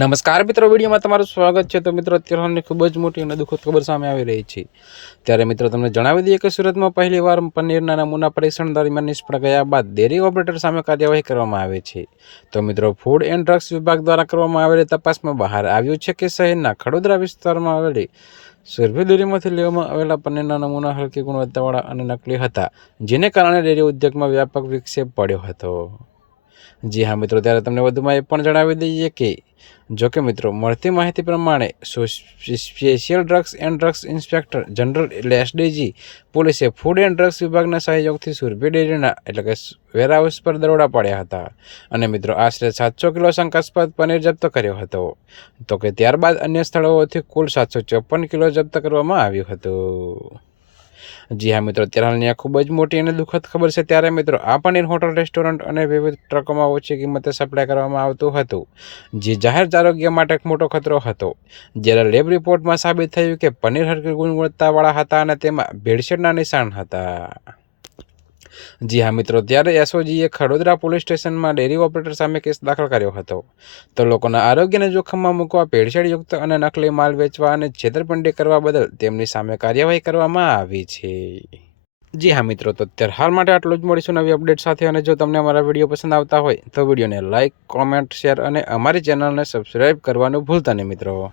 નમસ્કાર મિત્રો, વિડીયોમાં તમારું સ્વાગત છે। તો મિત્રો, અત્યારે ખૂબ જ મોટી અને દુઃખદ ખબર સામે આવી રહી છે। ત્યારે મિત્રો તમને જણાવી દઈએ કે સુરતમાં પહેલીવાર પનીરના નમૂના પરીક્ષણ દરમિયાન નિષ્ફળ ગયા બાદ ડેરી ઓપરેટર સામે કાર્યવાહી કરવામાં આવી છે। તો મિત્રો, ફૂડ એન્ડ ડ્રગ્સ વિભાગ દ્વારા કરવામાં આવેલી તપાસમાં બહાર આવ્યું છે કે શહેરના ખડોદરા વિસ્તારમાં આવેલી સુરભી ડેરીમાંથી લેવામાં આવેલા પનીરના નમૂના હલકી ગુણવત્તાવાળા અને નકલી હતા, જેને કારણે ડેરી ઉદ્યોગમાં વ્યાપક વિક્ષેપ પડ્યો હતો। જી હા મિત્રો, ત્યારે તમને વધુમાં એ પણ જણાવી દઈએ કે જોકે મિત્રો, મળતી માહિતી પ્રમાણે special drugs and drugs inspector general એટલે એસડીજી પોલીસે ફૂડ એન્ડ ડ્રગ્સ વિભાગના સહયોગથી સુરભી ડેરીના એટલે કે વેરહાઉસ પર દરોડા પાડ્યા હતા અને મિત્રો આશરે 700 કિલો શંકાસ્પદ પનીર જપ્ત કર્યો હતો। તો કે ત્યારબાદ અન્ય સ્થળોથી કુલ 754 કિલો જપ્ત કરવામાં આવ્યું હતું। જી હા મિત્રો, અત્યારે હાલની આ ખૂબ જ મોટી અને દુઃખદ ખબર છે। ત્યારે મિત્રો, આ પનીર હોટલ, રેસ્ટોરન્ટ અને વિવિધ ટ્રકોમાં ઓછી કિંમતે સપ્લાય કરવામાં આવતું હતું, જે જાહેર આરોગ્ય માટે એક મોટો ખતરો હતો। જ્યારે લેબ રિપોર્ટમાં સાબિત થયું કે પનીર હલકી ગુણવત્તાવાળા હતા અને તેમાં ભેળસેળના નિશાન હતા। જી હા મિત્રો, ત્યારે એસઓજીએ ખડોદરા પોલીસ સ્ટેશનમાં ડેરી ઓપરેટર સામે કેસ દાખલ કર્યો હતો। તો લોકોના આરોગ્યને જોખમમાં મૂકવા, ભેળસેળયુક્ત અને નકલી માલ વેચવા અને છેતરપિંડી કરવા બદલ તેમની સામે કાર્યવાહી કરવામાં આવી છે। જી હા મિત્રો, તો અત્યારે હાલ માટે આટલું જ। મળીશું નવી અપડેટ સાથે। અને જો તમને અમારા વિડીયો પસંદ આવતા હોય તો વિડીયોને લાઇક, કોમેન્ટ, શેર અને અમારી ચેનલને સબસ્ક્રાઈબ કરવાનું ભૂલતા નહીં મિત્રો।